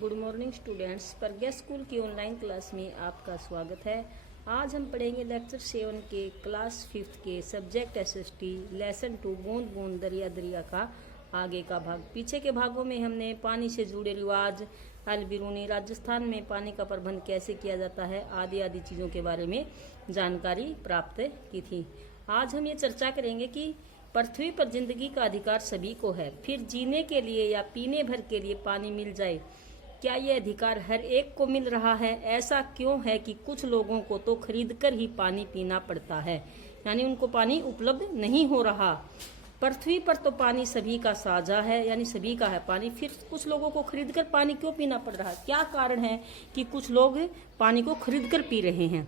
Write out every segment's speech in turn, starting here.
Good morning students, प्रज्ञा school की online class में आपका स्वागत है। आज हम पढ़ेंगे लेक्चर 7 के क्लास 5 के सब्जेक्ट एसएसटी लेसन 2 बूंद बूंद दरिया दरिया का आगे का भाग। पीछे के भागों में हमने पानी से जुड़े रिवाज, अलबिरूनी, राजस्थान में पानी का प्रबंध कैसे किया जाता है आदि आदि चीज़ों के बारे में जानकारी प्राप्त की थी। आज हम ये चर्चा करेंगे कि पृथ्वी पर जिंदगी का अधिकार सभी को है, फिर जीने के लिए या पीने भर के लिए पानी मिल जाए, क्या ये अधिकार हर एक को मिल रहा है? ऐसा क्यों है कि कुछ लोगों को तो खरीद कर ही पानी पीना पड़ता है, यानी उनको पानी उपलब्ध नहीं हो रहा। पृथ्वी पर तो पानी सभी का साझा है, यानी सभी का है पानी, फिर कुछ लोगों को खरीद कर पानी क्यों पीना पड़ रहा है? क्या कारण है कि कुछ लोग पानी को खरीद कर पी रहे हैं?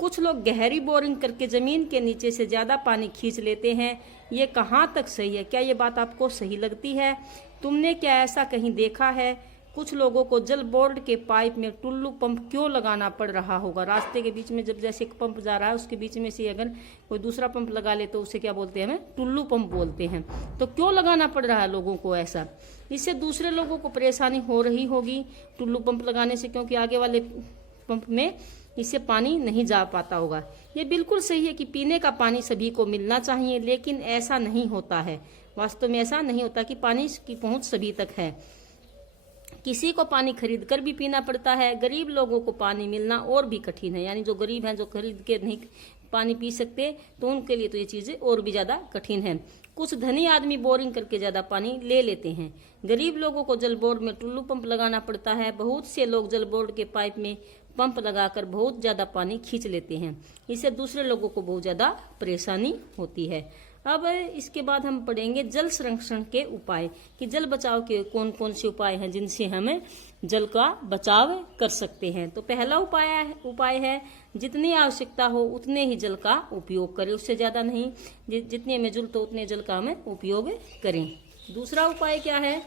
कुछ लोग गहरी बोरिंग करके जमीन के नीचे से ज्यादा पानी खींच लेते हैं। ये कहाँ तक सही है? क्या ये बात आपको सही लगती है? तुमने क्या ऐसा कहीं देखा है? कुछ लोगों को जल बोर्ड के पाइप में टुल्लू पंप क्यों लगाना पड़ रहा होगा? रास्ते के बीच में जब जैसे एक पंप जा रहा है, उसके बीच में से अगर कोई दूसरा पंप लगा ले तो उसे क्या बोलते हैं? हमें टुल्लू पंप बोलते हैं। तो क्यों लगाना पड़ रहा है लोगों को ऐसा? इससे दूसरे लोगों को परेशानी हो रही होगी टुल्लू पंप लगाने से, क्योंकि आगे वाले पंप में इससे पानी नहीं जा पाता होगा। ये बिल्कुल सही है कि पीने का पानी सभी को मिलना चाहिए, लेकिन ऐसा नहीं होता है। वास्तव में ऐसा नहीं होता कि पानी की पहुंच सभी तक है। किसी को पानी खरीद कर भी पीना पड़ता है। गरीब लोगों को पानी मिलना और भी कठिन है, यानी जो गरीब हैं, जो खरीद के नहीं पानी पी सकते, तो उनके लिए तो ये चीजें और भी ज्यादा कठिन है। कुछ धनी आदमी बोरिंग करके ज्यादा पानी ले लेते हैं। गरीब लोगों को जल बोर्ड में टुल्लू पंप लगाना पड़ता है। बहुत से लोग जल बोर्ड के पाइप में पंप लगाकर बहुत ज्यादा पानी खींच लेते हैं। इससे दूसरे लोगों को बहुत ज्यादा परेशानी होती है। अब इसके बाद हम पढ़ेंगे जल संरक्षण के उपाय, कि जल बचाव के कौन कौन से उपाय हैं जिनसे हमें जल का बचाव कर सकते हैं। तो पहला उपाय है जितनी आवश्यकता हो उतने ही जल का उपयोग करें, उससे ज्यादा नहीं। जितने में जरूरत हो उतने जल का हमें उपयोग करें। दूसरा उपाय क्या है?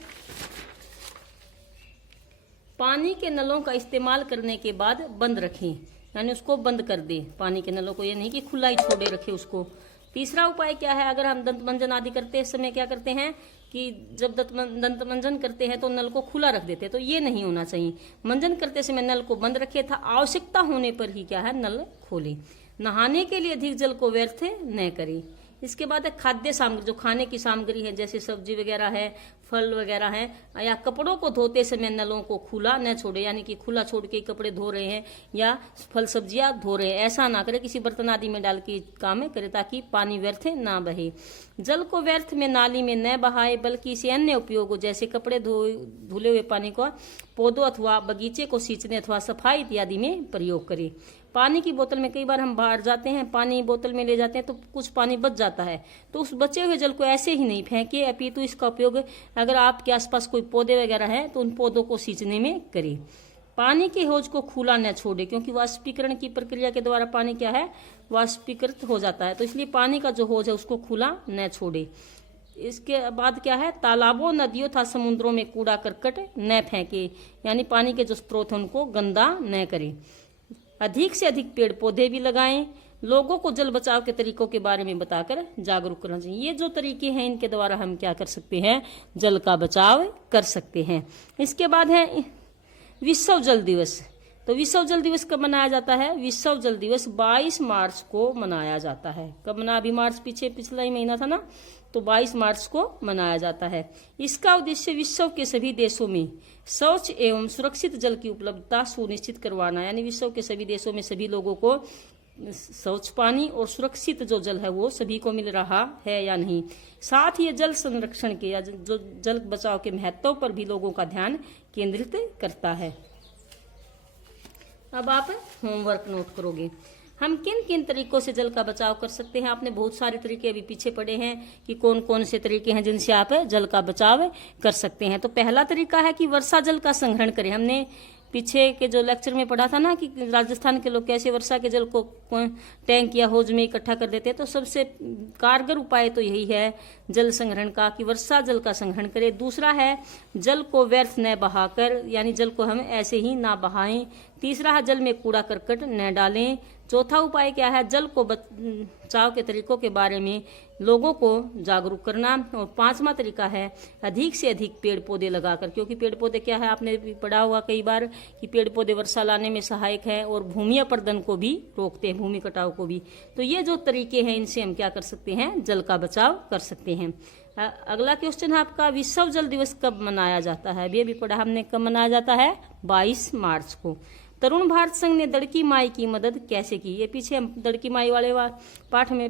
पानी के नलों का इस्तेमाल करने के बाद बंद रखें, यानी उसको बंद कर दें पानी के नलों को, ये नहीं कि खुला ही छोड़े रखे उसको। तीसरा उपाय क्या है? अगर हम दंत मंजन आदि करते समय क्या करते हैं कि जब दंत मंजन करते हैं तो नल को खुला रख देते हैं, तो ये नहीं होना चाहिए। मंजन करते समय नल को बंद रखे था, आवश्यकता होने पर ही क्या है नल खोले। नहाने के लिए अधिक जल को व्यर्थ न करें। इसके बाद है खाद्य सामग्री, जो खाने की सामग्री है जैसे सब्जी वगैरह है, फल वगैरह है, या कपड़ों को धोते समय नलों को खुला न छोड़े, यानी कि खुला छोड़ के कपड़े धो रहे हैं या फल सब्जियां धो रहे हैं, ऐसा ना करे। किसी बर्तन आदि में डाल के काम करे ताकि पानी व्यर्थ ना बहे। जल को व्यर्थ में नाली में न बहाए, बल्कि इसे अन्य उपयोगों जैसे कपड़े धुले हुए पानी को पौधों अथवा बगीचे को सींचने अथवा सफाई इत्यादि में प्रयोग करें। पानी की बोतल में कई बार हम बाहर जाते हैं, पानी बोतल में ले जाते हैं तो कुछ पानी बच जाता है, तो उस बचे हुए जल को ऐसे ही नहीं फेंके, अपितु इसका उपयोग अगर आपके आसपास कोई पौधे वगैरह हैं तो उन पौधों को सींचने में करें। पानी के हौज को खुला न छोड़े, क्योंकि वाष्पीकरण की प्रक्रिया के द्वारा पानी क्या है वाष्पीकृत हो जाता है, तो इसलिए पानी का जो हौज है उसको खुला न छोड़े। इसके बाद क्या है? तालाबों, नदियों तथा समुद्रों में कूड़ा करकट न फेंके, यानी पानी के जो स्रोत हैं उनको गंदा न करें। अधिक से अधिक पेड़ पौधे भी लगाएं। लोगों को जल बचाव के तरीकों के बारे में बताकर जागरूक करना चाहिए। ये जो तरीके हैं इनके द्वारा हम क्या कर सकते हैं? जल का बचाव कर सकते हैं। इसके बाद है विश्व जल दिवस। तो विश्व जल दिवस कब मनाया जाता है? विश्व जल दिवस 22 मार्च को मनाया जाता है। कब मना? अभी मार्च पिछला ही महीना था ना, तो 22 मार्च को मनाया जाता है। इसका उद्देश्य विश्व के सभी देशों में स्वच्छ एवं सुरक्षित जल की उपलब्धता सुनिश्चित करवाना, यानी विश्व के सभी देशों में सभी लोगों को स्वच्छ पानी और सुरक्षित जो जल है वो सभी को मिल रहा है या नहीं। साथ ही जल संरक्षण के या जो जल बचाव के महत्व पर भी लोगों का ध्यान केंद्रित करता है। अब आप होमवर्क नोट करोगे। हम किन किन तरीकों से जल का बचाव कर सकते हैं? आपने बहुत सारे तरीके अभी पीछे पढ़े हैं कि कौन कौन से तरीके हैं जिनसे आप जल का बचाव कर सकते हैं। तो पहला तरीका है कि वर्षा जल का संग्रहण करें। हमने पीछे के जो लेक्चर में पढ़ा था ना कि राजस्थान के लोग कैसे वर्षा के जल को टैंक या हौज में इकट्ठा कर देते हैं। तो सबसे कारगर उपाय तो यही है जल संग्रहण का, कि वर्षा जल का संग्रहण करें। दूसरा है जल को व्यर्थ न बहाकर, यानी जल को हम ऐसे ही ना बहाएं। तीसरा है जल में कूड़ा करकट न डालें। चौथा उपाय क्या है, जल को बचाव के तरीकों के बारे में लोगों को जागरूक करना। और पांचवा तरीका है अधिक से अधिक पेड़ पौधे लगाकर, क्योंकि पेड़ पौधे क्या है, आपने भी पढ़ा हुआ कई बार कि पेड़ पौधे वर्षा लाने में सहायक है और भूमि अपरदन को भी रोकते हैं, भूमि कटाव को भी। तो ये जो तरीके हैं इनसे हम क्या कर सकते हैं, जल का बचाव कर सकते हैं। अगला क्वेश्चन है आपका, विश्व जल दिवस कब मनाया जाता है? ये भी पढ़ा हमने, कब मनाया जाता है? 22 मार्च को। तरुण भारत संघ ने दड़की माई की मदद कैसे की? ये पीछे हम दड़की माई वाले पाठ में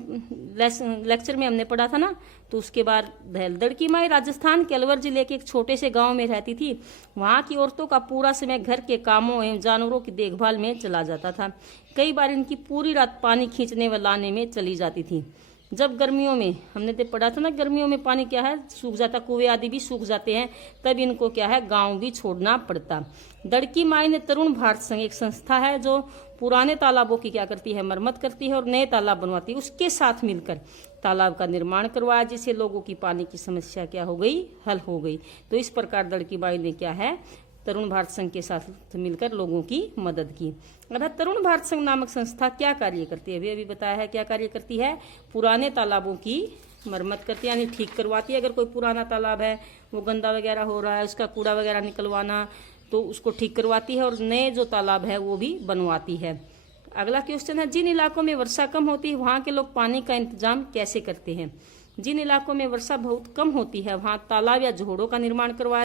लेक्चर में हमने पढ़ा था ना। तो उसके बाद दड़की माई राजस्थान के अलवर जिले के एक छोटे से गांव में रहती थी। वहां की औरतों का पूरा समय घर के कामों एवं जानवरों की देखभाल में चला जाता था। कई बार इनकी पूरी रात पानी खींचने व लाने में चली जाती थी। जब गर्मियों में, हमने तो पढ़ा था ना, गर्मियों में पानी क्या है, सूख जाता, कुएं आदि भी सूख जाते हैं, तब इनको क्या है, गांव भी छोड़ना पड़ता। दड़की माई ने तरुण भारत संघ, एक संस्था है जो पुराने तालाबों की क्या करती है, मरम्मत करती है और नए तालाब बनवाती है, उसके साथ मिलकर तालाब का निर्माण करवाया, जिससे लोगों की पानी की समस्या क्या हो गई, हल हो गई। तो इस प्रकार दड़की माई ने क्या है, तरुण भारत संघ के साथ मिलकर लोगों की मदद की। अब तरुण भारत संघ नामक संस्था क्या कार्य करती है, अभी बताया है क्या कार्य करती है, पुराने तालाबों की मरम्मत करती है, यानी ठीक करवाती है। अगर कोई पुराना तालाब है, वो गंदा वगैरह हो रहा है, उसका कूड़ा वगैरह निकलवाना, तो उसको ठीक करवाती है और नए जो तालाब है वो भी बनवाती है। अगला क्वेश्चन है, जिन इलाकों में वर्षा कम होती है वहाँ के लोग पानी का इंतजाम कैसे करते हैं? जिन इलाकों में वर्षा बहुत कम होती है वहाँ तालाब या जोहड़ों का निर्माण करवाया